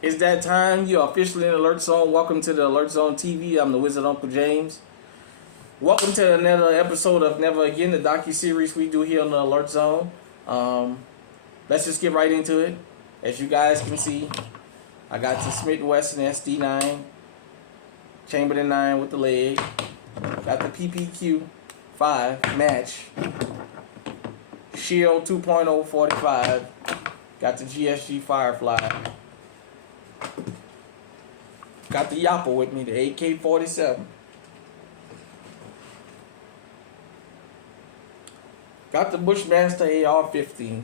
It's that time. You're officially in Alert Zone. Welcome to the Alert Zone TV. I'm the Wizard Uncle James. Welcome to another episode of Never Again, the docu-series we do here on the Alert Zone. Let's just get right into it. As you guys can see, I got the Smith & Wesson SD9, Chamberlain 9 with the leg. Got the PPQ 5 match. Shield 2.0 45. Got the GSG Firefly. Got the Yappa with me, the AK-47. Got the Bushmaster AR-15.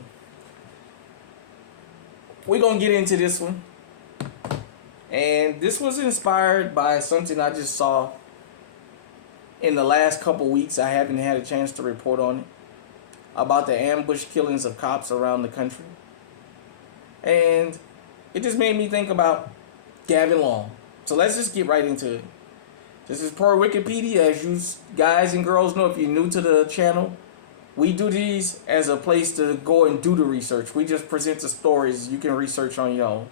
We're going to get into this one. And this was inspired by something I just saw in the last couple weeks. I haven't had a chance to report on it. About the ambush killings of cops around the country. And it just made me think about Gavin Long. So let's just get right into it. This is per Wikipedia. As you guys and girls know, if you're new to the channel, we do these as a place to go and do the research. We just present the stories you can research on your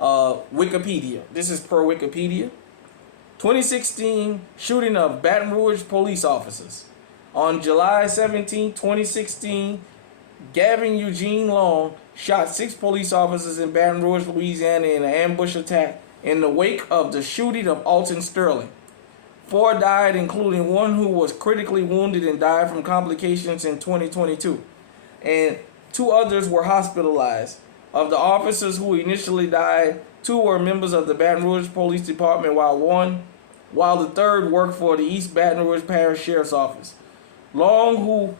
own. Wikipedia. This is per Wikipedia. 2016 shooting of Baton Rouge police officers. On July 17, 2016, Gavin Eugene Long shot 6 police officers in Baton Rouge, Louisiana in an ambush attack in the wake of the shooting of Alton Sterling. 4 died, including one who was critically wounded and died from complications in 2022. And 2 others were hospitalized. Of the officers who initially died, 2 were members of the Baton Rouge Police Department, while the third worked for the East Baton Rouge Parish Sheriff's Office. Long, who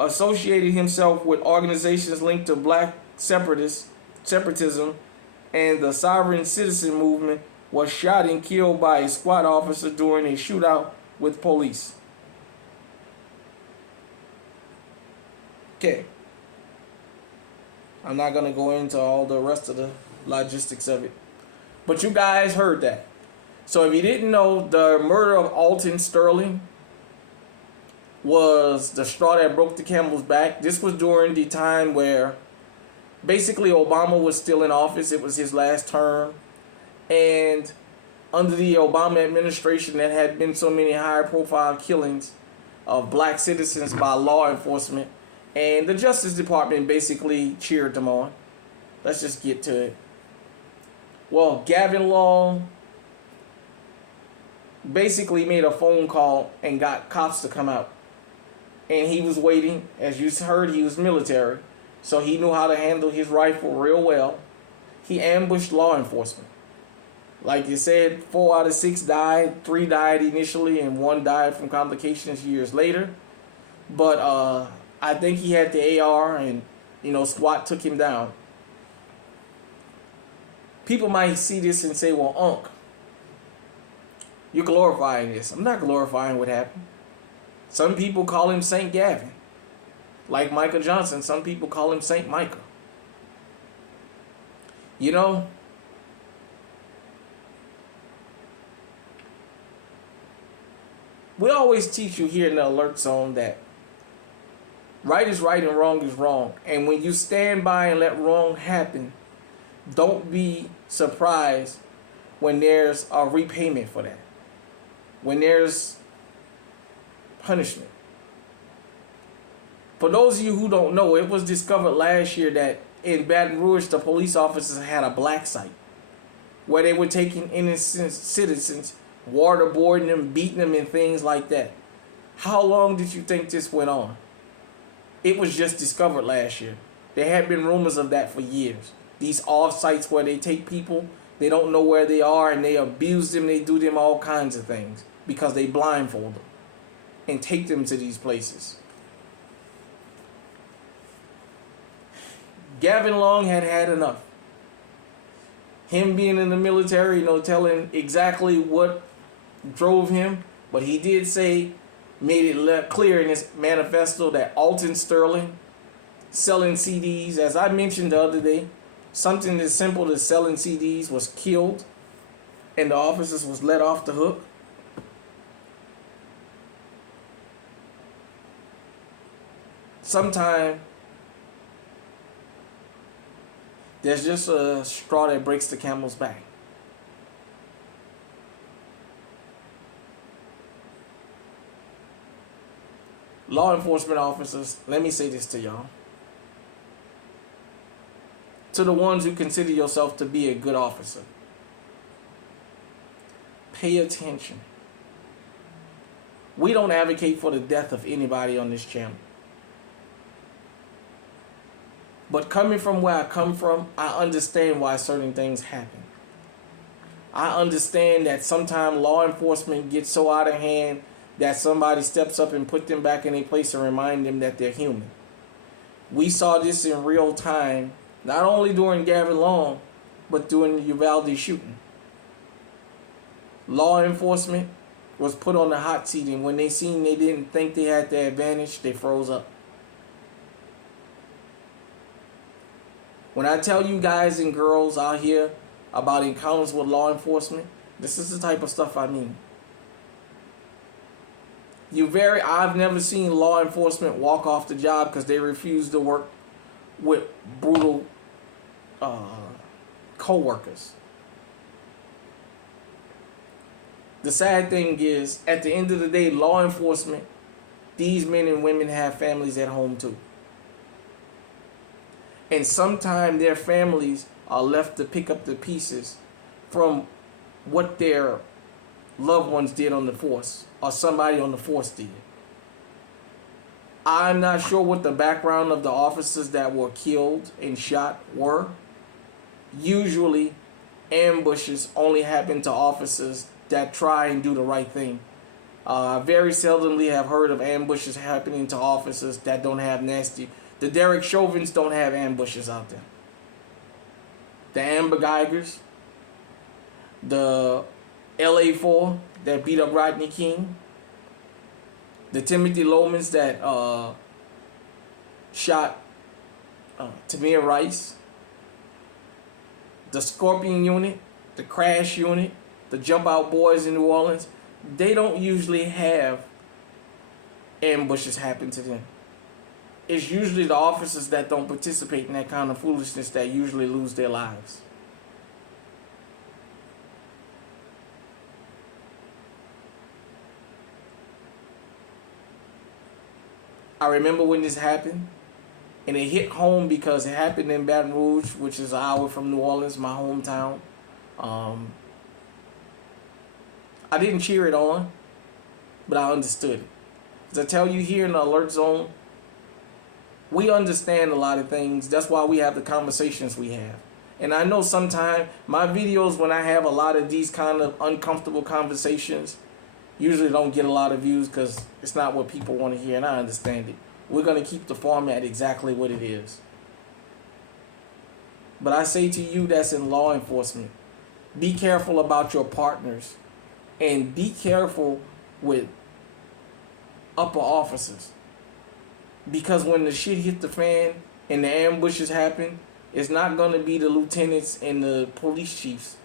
associated himself with organizations linked to black separatism and the sovereign citizen movement, was shot and killed by a squad officer during a shootout with police. Okay. I'm not going to go into all the rest of the logistics of it. But you guys heard that. So if you didn't know, the murder of Alton Sterling was the straw that broke the camel's back. This was during the time where basically Obama was still in office. It was his last term. And under the Obama administration, there had been so many high-profile killings of black citizens by law enforcement. And the Justice Department basically cheered them on. Let's just get to it. Well, Gavin Long basically made a phone call and got cops to come out. And he was waiting. As you heard, he was military. So he knew how to handle his rifle real well. He ambushed law enforcement. Like you said, 4 out of 6 died. 3 died initially and 1 died from complications years later. But I think he had the AR and, SWAT took him down. People might see this and say, well, Unc, you're glorifying this. I'm not glorifying what happened. Some people call him St. Gavin. Like Micah Johnson, some people call him St. Micah. We always teach you here in the Alert Zone that right is right and wrong is wrong. And when you stand by and let wrong happen, don't be surprised when there's a repayment for that. When there's punishment. For those of you who don't know, it was discovered last year that in Baton Rouge, the police officers had a black site where they were taking innocent citizens, waterboarding them, beating them, and things like that. How long did you think this went on? It was just discovered last year. There had been rumors of that for years. These off sites where they take people, they don't know where they are, and they abuse them, they do them all kinds of things because they blindfold them and take them to these places. Gavin Long had had enough. Him being in the military, telling exactly what drove him, but he did say, made it clear in his manifesto that Alton Sterling selling CDs, as I mentioned the other day, something as simple as selling CDs, was killed and the officers was let off the hook. Sometime There's just a straw that breaks the camel's back. Law enforcement officers, let me say this to y'all. To the ones who consider yourself to be a good officer, pay attention. We don't advocate for the death of anybody on this channel. But coming from where I come from, I understand why certain things happen. I understand that sometimes law enforcement gets so out of hand that somebody steps up and put them back in a place and remind them that they're human. We saw this in real time, not only during Gavin Long, but during the Uvalde shooting. Law enforcement was put on the hot seat, and when they seen they didn't think they had the advantage, they froze up. When I tell you guys and girls out here about encounters with law enforcement, this is the type of stuff I mean. I've never seen law enforcement walk off the job because they refuse to work with brutal co-workers. The sad thing is, at the end of the day, law enforcement, these men and women have families at home too. And sometimes their families are left to pick up the pieces from what their loved ones did on the force, or somebody on the force did. I'm not sure what the background of the officers that were killed and shot were. Usually, ambushes only happen to officers that try and do the right thing. Very seldomly have heard of ambushes happening to officers that don't have nasty. The Derek Chauvins don't have ambushes out there. The Amber Geigers, the LA4 that beat up Rodney King, the Timothy Lomans that shot Tamir Rice, the Scorpion Unit, the Crash Unit, the Jump Out Boys in New Orleans, they don't usually have ambushes happen to them. It's usually the officers that don't participate in that kind of foolishness that usually lose their lives. I remember when this happened, and it hit home because it happened in Baton Rouge, which is an hour from New Orleans, my hometown. I didn't cheer it on, but I understood it. As I tell you, here in the alert zone, we understand a lot of things. That's why we have the conversations we have. And I know sometimes my videos, when I have a lot of these kind of uncomfortable conversations, usually don't get a lot of views because it's not what people want to hear, and I understand it. We're going to keep the format exactly what it is. But I say to you that's in law enforcement, be careful about your partners, and be careful with upper officers. Because when the shit hit the fan and the ambushes happen, it's not going to be the lieutenants and the police chiefs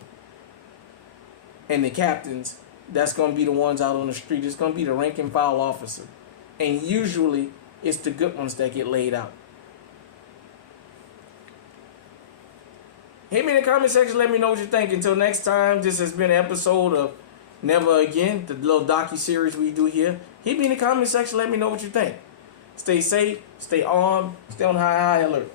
and the captains that's going to be the ones out on the street. It's going to be the rank and file officer. And usually, it's the good ones that get laid out. Hit me in the comment section. Let me know what you think. Until next time, this has been an episode of Never Again, the little docu-series we do here. Hit me in the comment section. Let me know what you think. Stay safe. Stay armed. Stay on high alert.